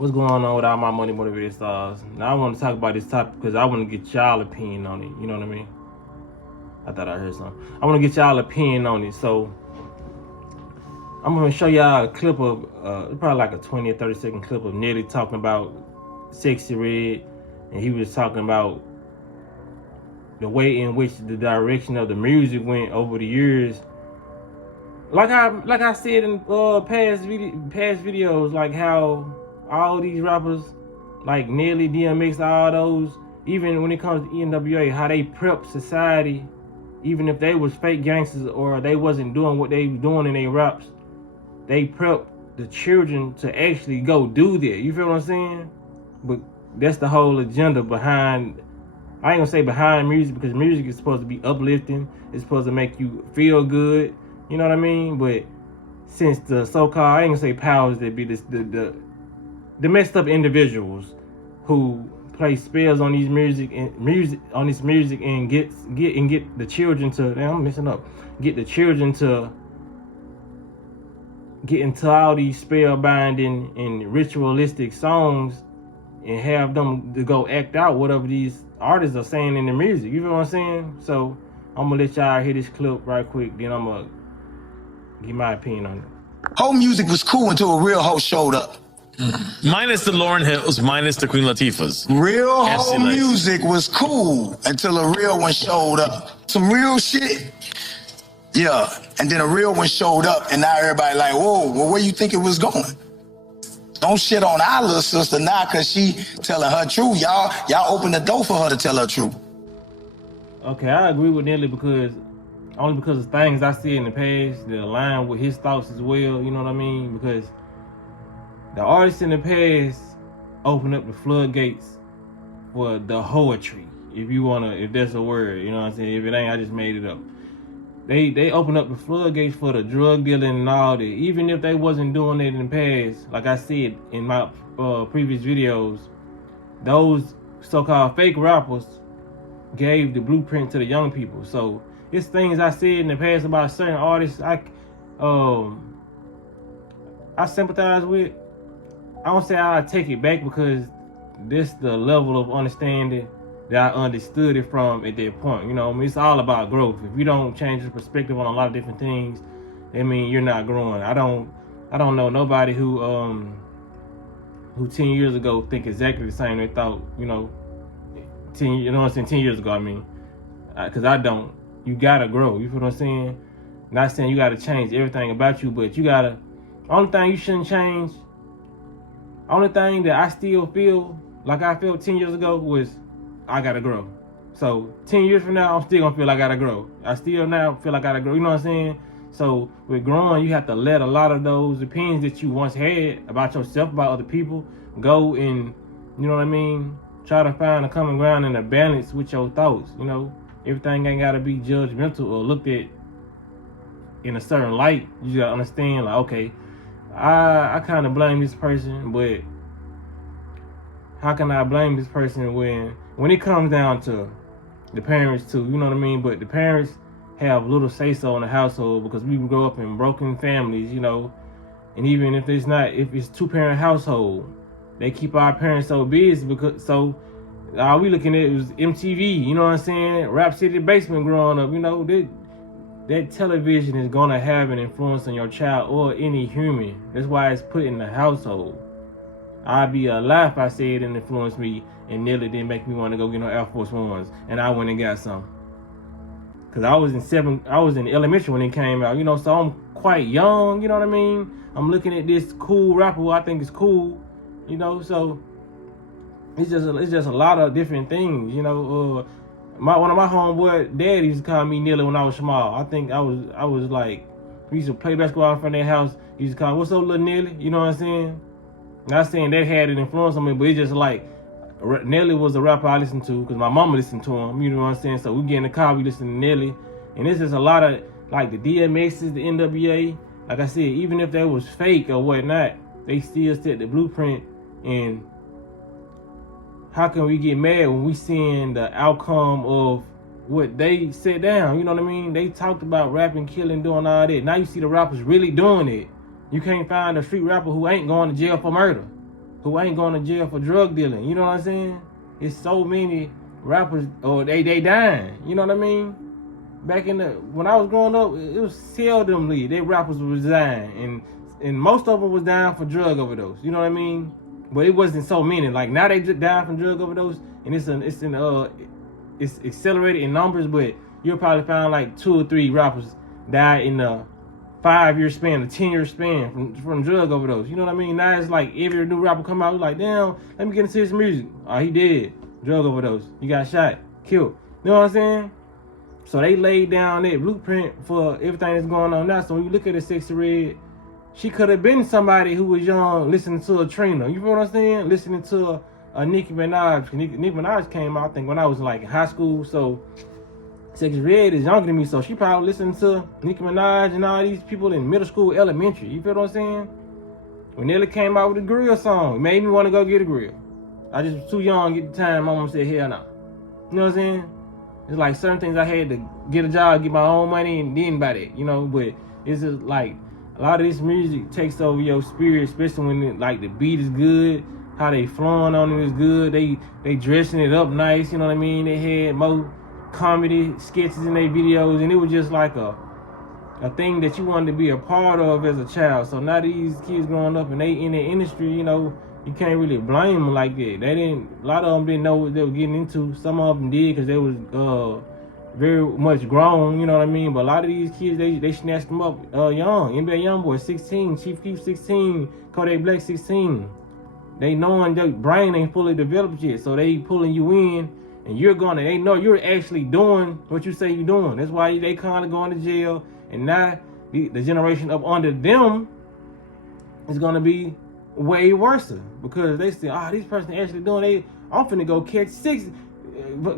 What's going on with all my money motivated stars? Now I want to talk about this topic because I want to get y'all opinion on it. You know what I mean? I thought I heard something. I want to get y'all opinion on it. So I'm going to show y'all a clip of, probably like a 20 or 30 second clip of Nelly talking about Sexy Red. And he was talking about the way in which the direction of the music went over the years. Like I said in past videos, like how all these rappers, like Nelly, DMX, all those, even when it comes to NWA, how they prep society, even if they was fake gangsters or they wasn't doing what they was doing in their raps, they prep the children to actually go do that. You feel what I'm saying? But that's the whole agenda behind, I ain't gonna say behind music, because music is supposed to be uplifting. It's supposed to make you feel good. You know what I mean? But since the so-called, I ain't gonna say powers that be, the messed up individuals who play spells on these music and get the children to, damn, I'm messing up. Get the children to get into all these spellbinding and ritualistic songs and have them to go act out whatever these artists are saying in the music. You feel what I'm saying? So I'm gonna let y'all hear this clip right quick, then I'm gonna give my opinion on it. Whole music was cool until a real hoe showed up. Minus the Lauryn Hills, minus the Queen Latifahs. Real whole music was cool until a real one showed up. Some real shit. Yeah, and then a real one showed up, and now everybody like, whoa, well, where you think it was going? Don't shit on our little sister now because she telling her truth. Y'all open the door for her to tell her truth. Okay, I agree with Nelly only because of things I see in the past that align with his thoughts as well. You know what I mean? Because the artists in the past open up the floodgates for the poetry, if that's a word, you know what I'm saying? If it ain't, I just made it up. They open up the floodgates for the drug dealing and all that. Even if they wasn't doing it in the past, like I said in my previous videos, those so-called fake rappers gave the blueprint to the young people. So it's things I said in the past about certain artists I sympathize with. I don't say I take it back because this the level of understanding that I understood it from at that point. You know, I mean, it's all about growth. If you don't change your perspective on a lot of different things, I mean, you're not growing. I don't know nobody who 10 years ago think exactly the same they thought, 10 years ago, I mean, because I don't. You gotta grow, you feel what I'm saying? Not saying you gotta change everything about you, but you gotta, only thing you shouldn't change, only thing that I still feel like I felt 10 years ago was I gotta grow. So 10 years from now, I'm still gonna feel like I gotta grow. I still now feel like I gotta grow, you know what I'm saying? So with growing, you have to let a lot of those opinions that you once had about yourself, about other people, go and, you know what I mean? Try to find a common ground and a balance with your thoughts, you know? Everything ain't gotta be judgmental or looked at in a certain light. You just gotta understand, like, okay, I kind of blame this person, but how can I blame this person when it comes down to the parents too, you know what I mean? But the parents have little say-so in the household because we grow up in broken families, you know, and even if it's two-parent household, they keep our parents so busy because, so all we looking at was MTV, you know what I'm saying? Rap City Basement growing up, you know, that television is gonna have an influence on your child or any human. That's why it's put in the household. I'd be a lie if I said it didn't influence me and Nelly didn't make me want to go get no Air Force Ones and I went and got some. Cause I was in elementary when it came out, you know, so I'm quite young, you know what I mean? I'm looking at this cool rapper who I think is cool, you know, so it's just a lot of different things, you know. One of my homeboy dad used to call me Nelly when I was small. I think I was like, we used to play basketball in front of their house. He used to call me, "What's up, little Nelly?" You know what I'm saying? Not saying that had an influence on me, but it's just like Nelly was a rapper I listened to because my mama listened to him. You know what I'm saying? So we get in the car, we listen to Nelly, and this is a lot of like the DMXs, the NWA. Like I said, even if they was fake or whatnot, they still set the blueprint. And how can we get mad when we seeing the outcome of what they set down? You know what I mean? They talked about rapping, killing, doing all that. Now you see the rappers really doing it. You can't find a street rapper who ain't going to jail for murder. who ain't going to jail for drug dealing. You know what I'm saying? It's so many rappers, or they dying. You know what I mean? Back when I was growing up, it was seldomly they rappers was dying, and most of them was dying for drug overdose. You know what I mean? But it wasn't so many. Like now they just dying from drug overdose, and it's accelerated in numbers. But you'll probably find like 2 or 3 rappers died in a 5-year span, a 10-year span from drug overdose. You know what I mean? Now it's like every new rapper come out, like, damn, let me get into his music. Oh, he dead. Drug overdose. He got shot, killed. You know what I'm saying? So they laid down that blueprint for everything that's going on now. So when you look at the Sexy Red, she could have been somebody who was young listening to a Trina. You feel what I'm saying? Listening to a Nicki Minaj. Nicki Minaj came out, I think, when I was like in high school. So Sexy Red is younger than me. So she probably listened to Nicki Minaj and all these people in middle school, elementary. You feel what I'm saying? When Nelly came out with a grill song, it made me want to go get a grill. I just was too young at the time. My mom said, hell no. You know what I'm saying? It's like certain things I had to get a job, get my own money, and then buy that, you know. But it's just like a lot of this music takes over your spirit, especially when like the beat is good, how they flowing on it is good. They dressing it up nice, you know what I mean? They had more comedy sketches in their videos, and it was just like a thing that you wanted to be a part of as a child. So now these kids growing up and they in the industry, you know, you can't really blame them like that. A lot of them didn't know what they were getting into. Some of them did because they was very much grown, you know what I mean? But a lot of these kids, they snatched them up young. NBA Youngboy 16, Chief Keef 16, Kodak Black 16. They knowing their brain ain't fully developed yet, so they pulling you in, and they know you're actually doing what you say you're doing. That's why they kind of going to jail, and now the generation up under them is gonna be way worse because they say, this person actually doing. I'm finna go catch 6.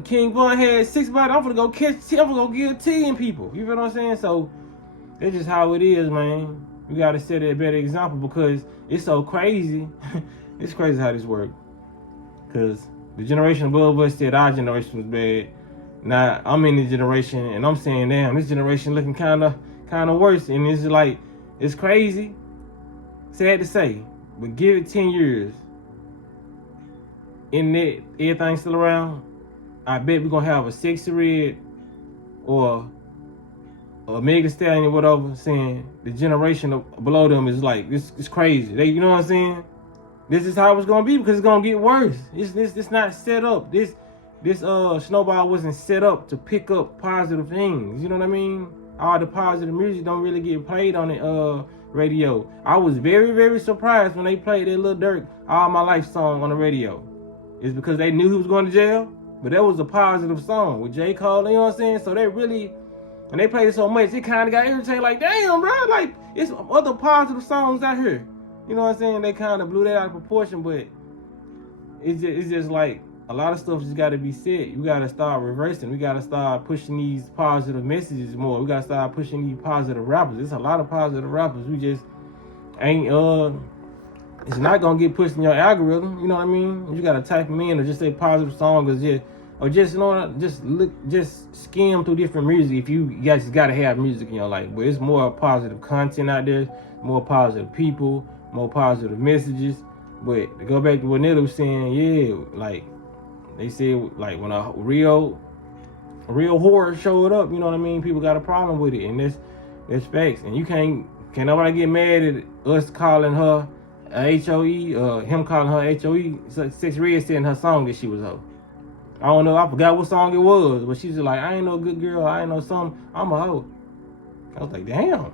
King Von had 6 bodies. I'm finna go catch 10. I'm gonna go kill 10 people. You feel what I'm saying? So that's just how it is, man. You gotta set a better example because it's so crazy. It's crazy how this works. Because the generation above us said our generation was bad. Now I'm in the generation and I'm saying, damn, this generation looking kind of worse. And it's like, it's crazy. Sad to say, but give it 10 years. In that, everything's still around. I bet we're gonna have a Sexy Red or a Megan Thee Stallion or whatever saying the generation below them is like, it's crazy. You know what I'm saying? This is how it's gonna be because it's gonna get worse. It's not set up. This snowball wasn't set up to pick up positive things. You know what I mean? All the positive music don't really get played on the radio. I was very, very surprised when they played that Lil Durk All My Life song on the radio. It's because they knew he was going to jail, but that was a positive song with J. Cole, you know what I'm saying? So they really, when they played it so much, it kind of got irritated, like, damn, bro, like, it's other positive songs out here. You know what I'm saying? They kind of blew that out of proportion, but it's just like, a lot of stuff just got to be said. You got to start reversing. We got to start pushing these positive messages more. We got to start pushing these positive rappers. There's a lot of positive rappers. We just ain't, it's not going to get pushed in your algorithm. You know what I mean? You got to type them in or just say positive song or just, you know, just skim through different music if you guys got to have music in your life. But it's more positive content out there, more positive people, more positive messages. But to go back to what Nelly was saying, yeah, like, they said, like, when a real horror showed up, you know what I mean? People got a problem with it, and that's facts. And you can't nobody get mad at us calling her a HOE, him calling her HOE. Sexy Red said in her song that she was a hoe. I don't know, I forgot what song it was, but she's like, I ain't no good girl, I ain't no something, I'm a hoe. I was like, damn.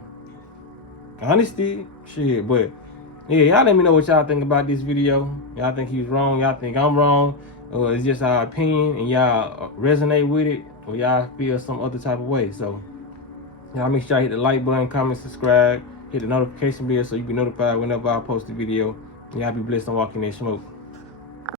Honesty, shit, but yeah, y'all let me know what y'all think about this video. Y'all think he was wrong, y'all think I'm wrong. Or it's just our opinion and y'all resonate with it, or y'all feel some other type of way. So y'all make sure y'all hit the like button, comment, subscribe, hit the notification bell so you be notified whenever I post a video. Y'all be blessed on walking in smoke.